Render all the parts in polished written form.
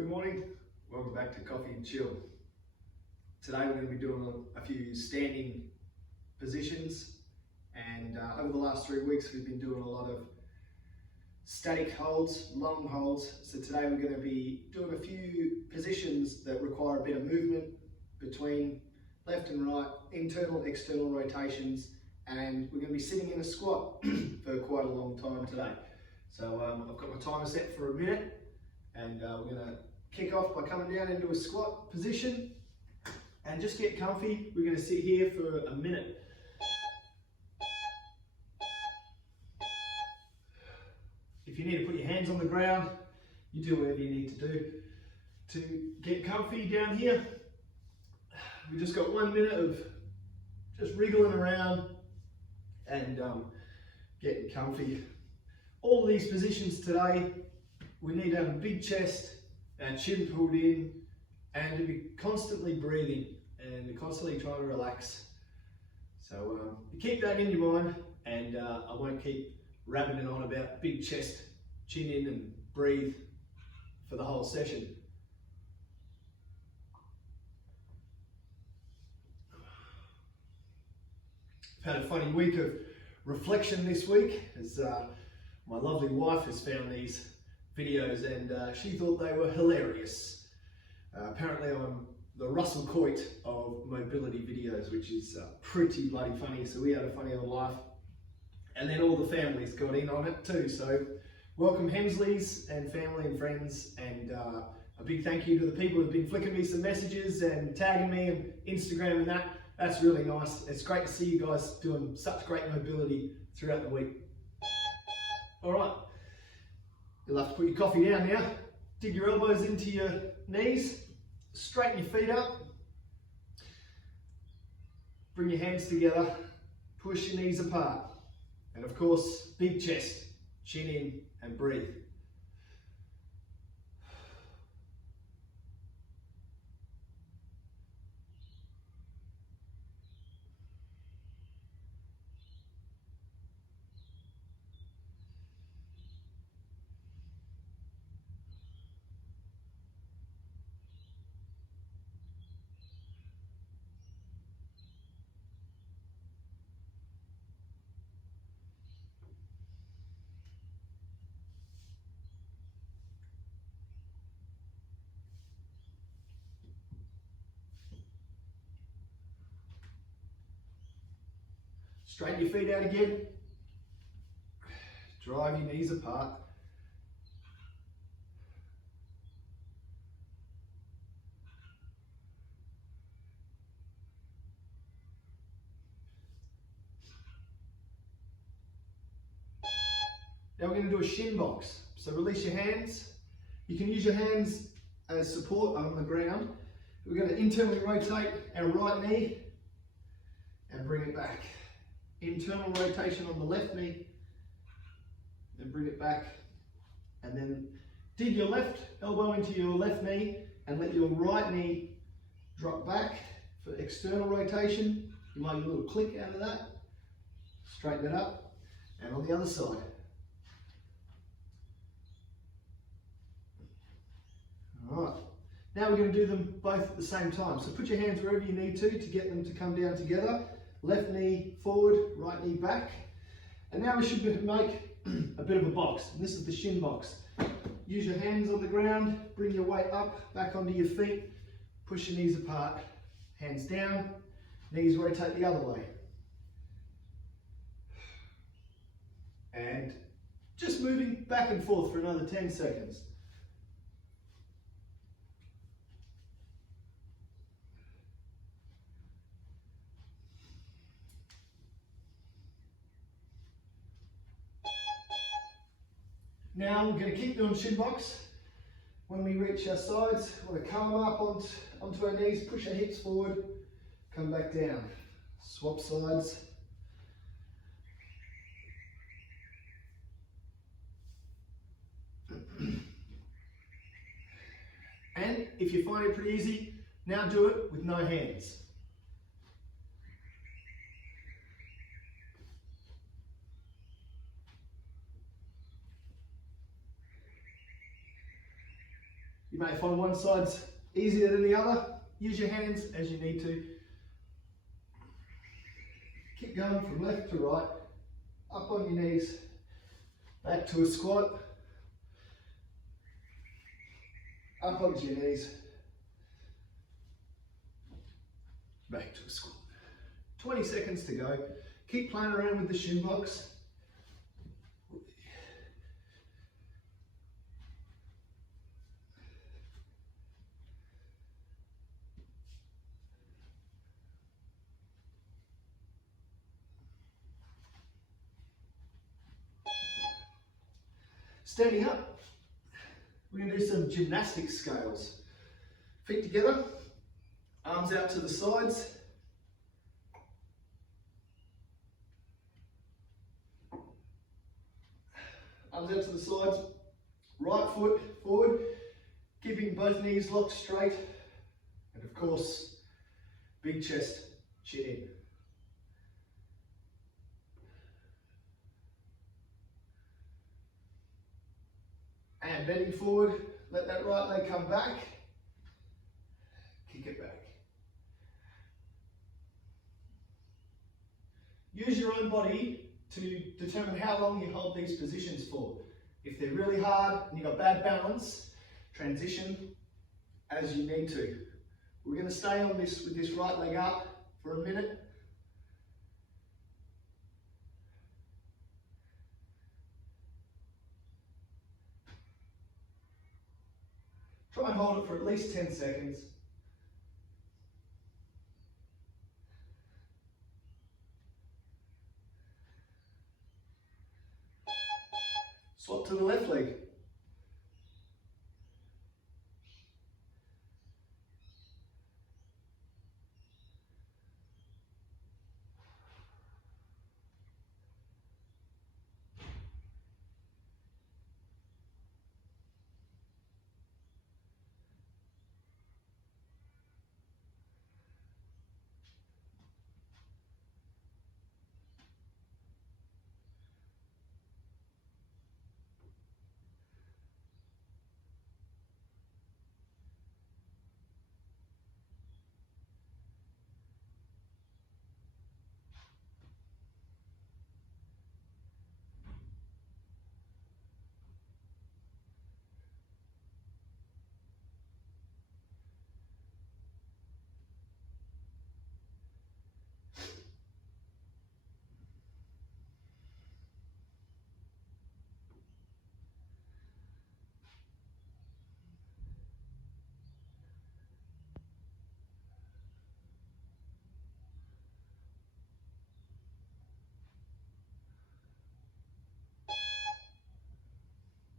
Good morning, welcome back to Coffee and Chill. Today we're going to be doing a few standing positions, and over the last 3 weeks we've been doing a lot of static holds, long holds. So today we're going to be doing a few positions that require a bit of movement between left and right, internal, external rotations, and we're going to be sitting in a squat for quite a long time today. So I've got my timer set for a minute. And we're going to kick off by coming down into a squat position and just get comfy. We're going to sit here for a minute. If you need to put your hands on the ground, you do whatever you need to do to get comfy down here. We've just got 1 minute of just wriggling around and getting comfy. All of these positions today, we need to have a big chest, our chin pulled in, and to be constantly breathing and constantly trying to relax. So you keep that in your mind, and I won't keep rabbiting on about big chest, chin in and breathe for the whole session. I've had a funny week of reflection this week as my lovely wife has found these videos and she thought they were hilarious. Apparently I'm the Russell Coight of mobility videos, which is pretty bloody funny, so we had a funny old laugh. And then all the families got in on it too, so welcome Hemsleys and family and friends, and a big thank you to the people who've been flicking me some messages and tagging me and Instagram and that. That's really nice. It's great to see you guys doing such great mobility throughout the week. All right. You'll have to put your coffee down now, dig your elbows into your knees, straighten your feet up, bring your hands together, push your knees apart, and of course, big chest, chin in and breathe. Straighten your feet out again. Drive your knees apart. Now we're going to do a shin box. So release your hands. You can use your hands as support on the ground. We're going to internally rotate our right knee and bring it back. Internal rotation on the left knee, then bring it back, and then dig your left elbow into your left knee and let your right knee drop back for external rotation. You might get a little click out of that. Straighten it up, and on the other side. All right, now we're going to do them both at the same time. So put your hands wherever you need to get them to come down together. Left knee forward, right knee back. And now we should make a bit of a box. And this is the shin box. Use your hands on the ground, bring your weight up, back onto your feet, push your knees apart, hands down, knees rotate the other way. And just moving back and forth for another 10 seconds. Now we're going to keep doing shin box. When we reach our sides, we want to come up onto our knees, push our hips forward, come back down. Swap sides. And if you find it pretty easy, now do it with no hands. may find one side's easier than the other. Use your hands as you need to. Keep going from left to right, up on your knees, back to a squat, up onto your knees, back to a squat. 20 seconds to go. Keep playing around with the shin box. Standing up, we're going to do some gymnastics scales. Feet together, arms out to the sides. Arms out to the sides, right foot forward, keeping both knees locked straight, and of course, big chest, chin in. And bending forward, let that right leg come back, kick it back. Use your own body to determine how long you hold these positions for. If they're really hard and you've got bad balance, transition as you need to. We're going to stay on this with this right leg up for a minute. Try and hold it for at least 10 seconds. Swap to the left leg.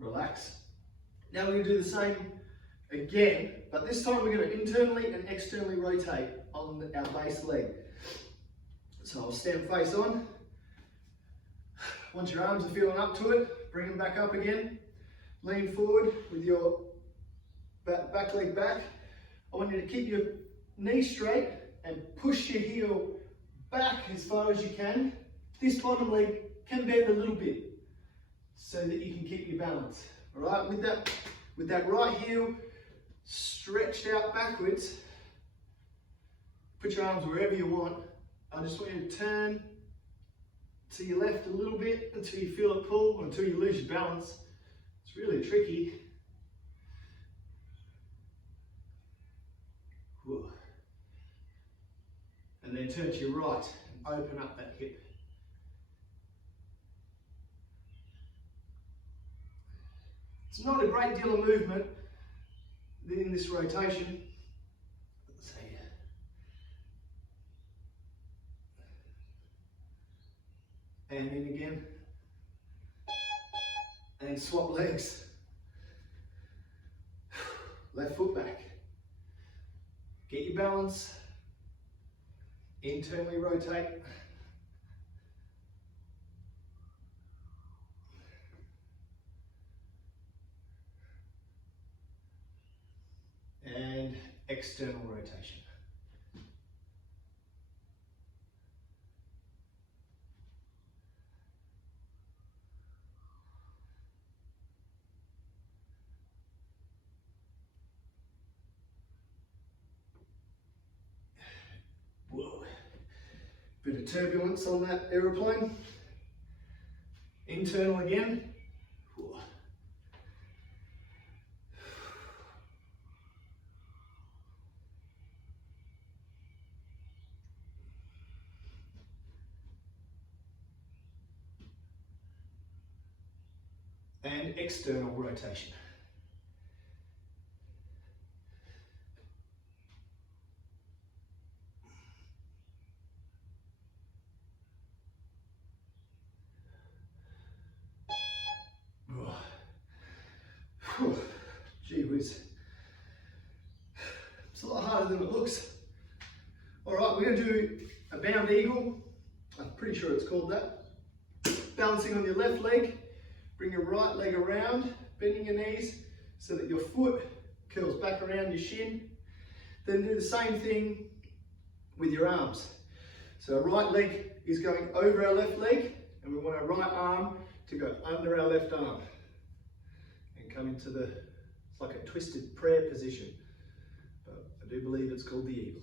Relax. Now we're going to do the same again, but this time we're going to internally and externally rotate on our base leg. So I'll stand face on. Once your arms are feeling up to it, bring them back up again. Lean forward with your back leg back. I want you to keep your knee straight and push your heel back as far as you can. This bottom leg can bend a little bit so that you can keep your balance. All right, with that right heel stretched out backwards, put your arms wherever you want. I just want you to turn to your left a little bit until you feel it pull, until you lose your balance. It's really tricky. And then turn to your right and open up that hip. It's not a great deal of movement in this rotation. So, and in again. And swap legs. Left foot back. Get your balance. Internally rotate. And external rotation. Bit of turbulence on that aeroplane. Internal again. And external rotation. Gee whiz. It's a lot harder than it looks. Alright, we're going to do a bound eagle. I'm pretty sure it's called that. Balancing on your left leg, bring your right leg around, bending your knees so that your foot curls back around your shin. Then do the same thing with your arms. So our right leg is going over our left leg, and we want our right arm to go under our left arm and come into it's like a twisted prayer position, but I do believe it's called the eagle.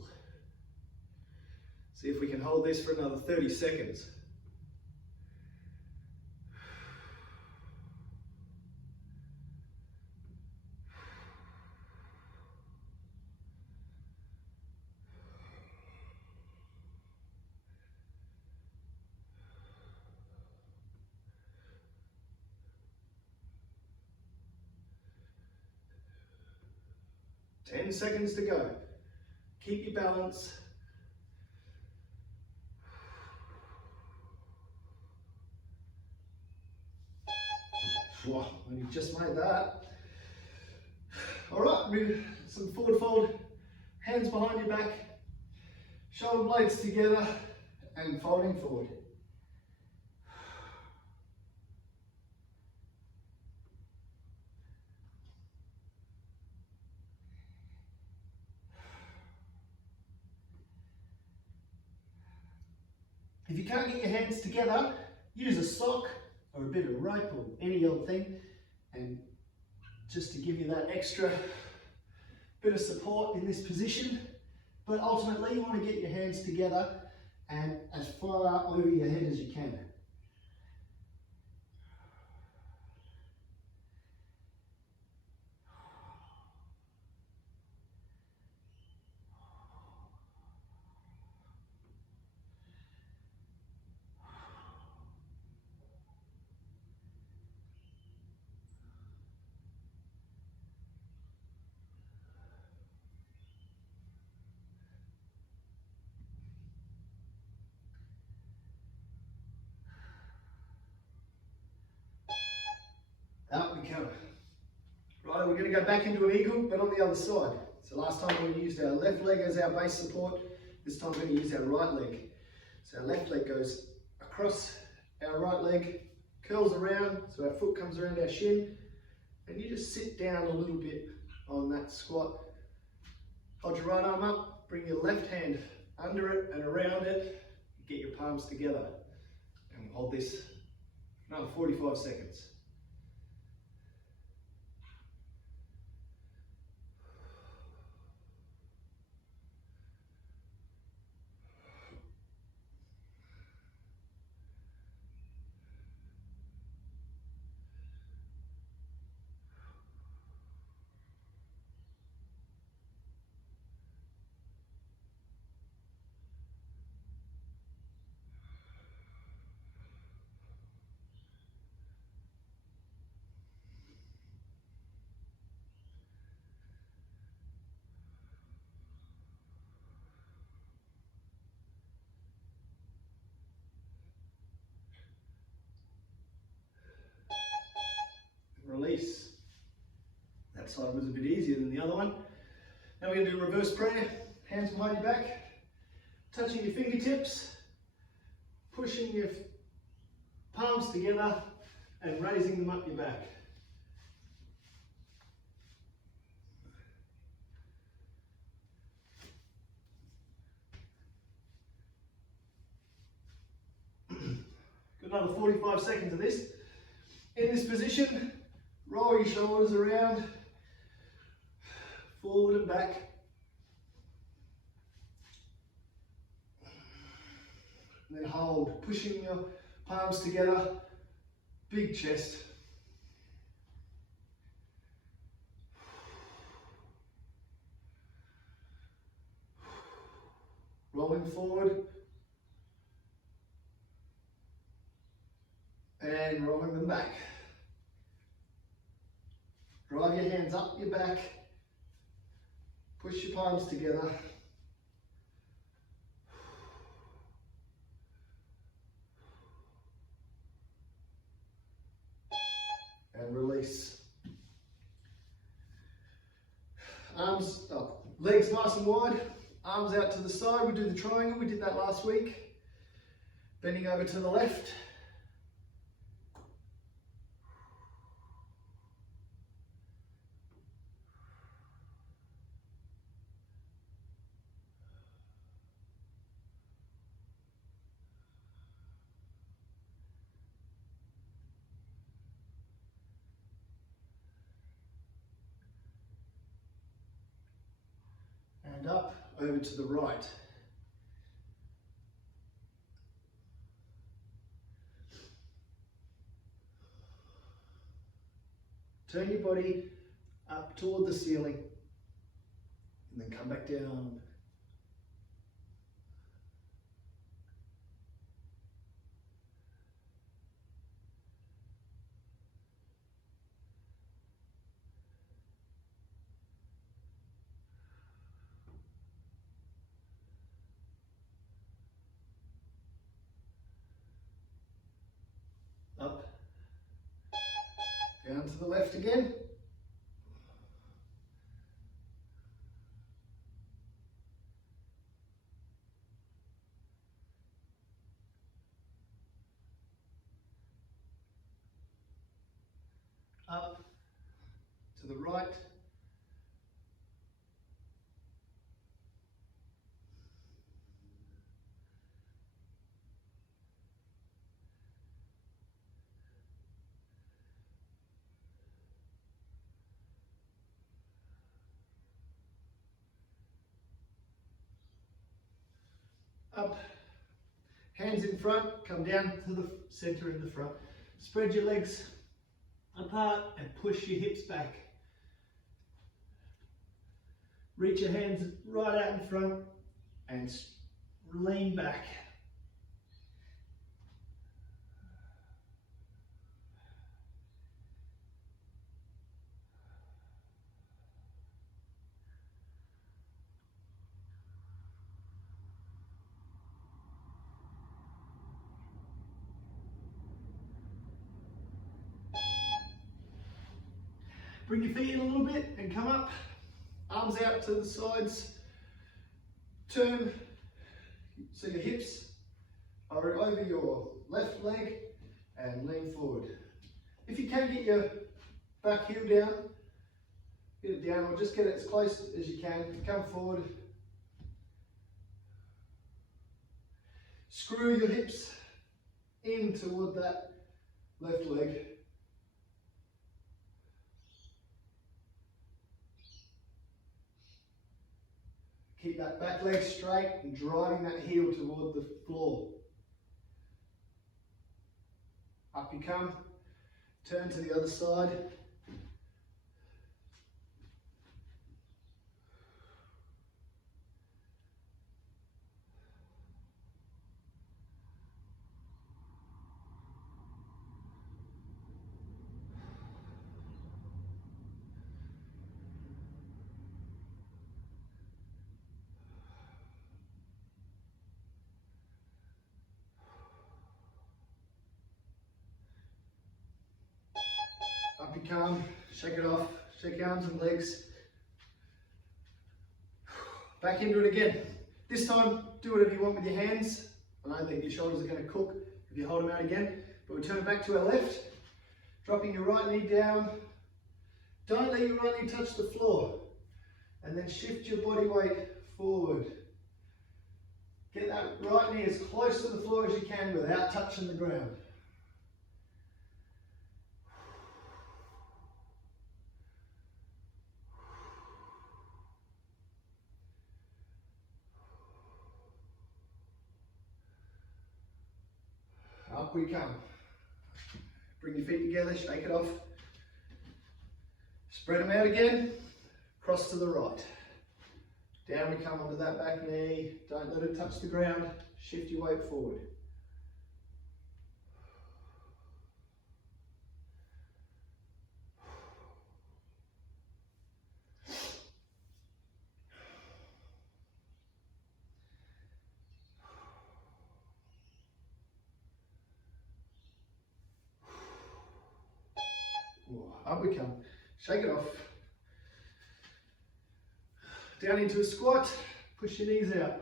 See if we can hold this for another 30 seconds. Ten seconds to go. Keep your balance. Wow, only just made that. All right, move some forward fold, hands behind your back, shoulder blades together, and folding forward. If you can't get your hands together, use a sock or a bit of rope or any old thing, and just to give you that extra bit of support in this position. But ultimately you want to get your hands together and as far over your head as you can. Out we come. Right, we're going to go back into an eagle, but on the other side. So last time we used our left leg as our base support. This time we're going to use our right leg. So our left leg goes across our right leg, curls around, so our foot comes around our shin, and you just sit down a little bit on that squat. Hold your right arm up, bring your left hand under it and around it, get your palms together, and hold this for another 45 seconds. Release. That side was a bit easier than the other one. Now we're going to do reverse prayer. Hands behind your back, touching your fingertips, pushing your palms together and raising them up your back. Got another 45 seconds of this. In this position, roll your shoulders around, forward and back. and then hold, pushing your palms together, big chest. Rolling forward and rolling them back. Drive your hands up your back, push your palms together. And release. Arms up, legs nice and wide, arms out to the side. We do the triangle, we did that last week. Bending over to the left. And up, over to the right. Turn your body up toward the ceiling and then come back down. Up, down to the left again. Up, to the right. Up, hands in front, come down to the center in the front. Spread your legs apart and push your hips back. Reach your hands right out in front and lean back. Bring your feet in a little bit and come up. Arms out to the sides. Turn so your hips are over your left leg and lean forward. If you can, get your back heel down. Get it down or just get it as close as you can. Come forward. Screw your hips in toward that left leg. Keep that back leg straight and driving that heel toward the floor. Up you come. Turn to the other side. Up you come, shake it off, shake your arms and legs. Back into it again. This time, do whatever you want with your hands. I know that your shoulders are going to cook if you hold them out again, but we turn it back to our left, dropping your right knee down. Don't let your right knee touch the floor, and then shift your body weight forward. Get that right knee as close to the floor as you can without touching the ground. Up we come. Bring your feet together, shake it off. Spread them out again, cross to the right. Down we come onto that back knee, don't let it touch the ground, shift your weight forward. Up we come, shake it off. Down into a squat, push your knees out.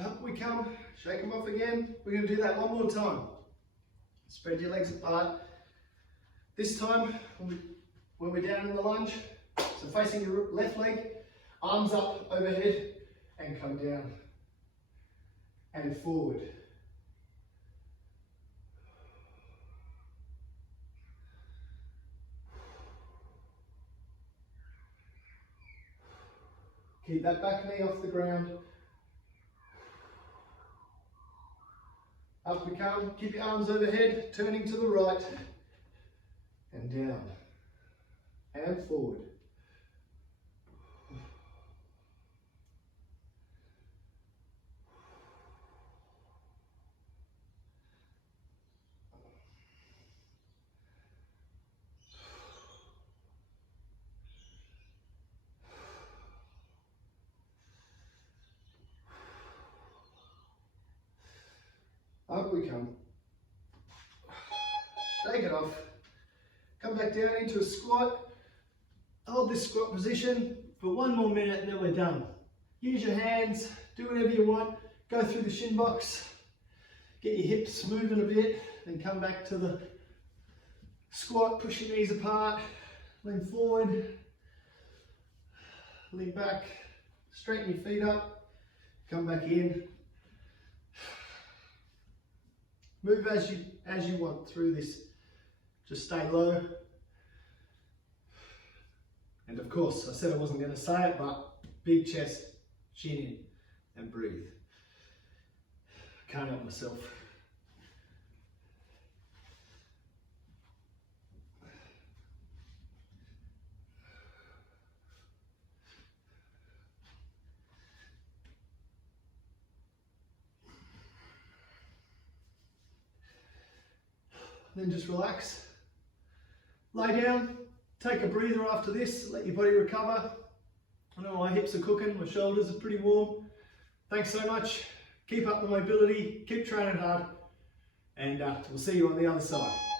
Up we come, shake them off again. We're going to do that one more time. Spread your legs apart. This time, when we're down in the lunge, so facing your left leg, arms up overhead and come down and forward. Keep that back knee off the ground. Up we come, keep your arms overhead, turning to the right, and down, and forward. Up we come. Shake it off. Come back down into a squat. Hold this squat position for 1 more minute and then we're done. Use your hands, do whatever you want. Go through the shin box. Get your hips moving a bit. Then come back to the squat. Push your knees apart. Lean forward. Lean back. Straighten your feet up. Come back in. Move as you want through this. Just stay low. And of course, I said I wasn't going to say it, but big chest, chin in, and breathe. Can't help myself. Then just relax. Lay down, take a breather after this, let your body recover. I know my hips are cooking, my shoulders are pretty warm. Thanks so much. Keep up the mobility, keep training hard, and we'll see you on the other side.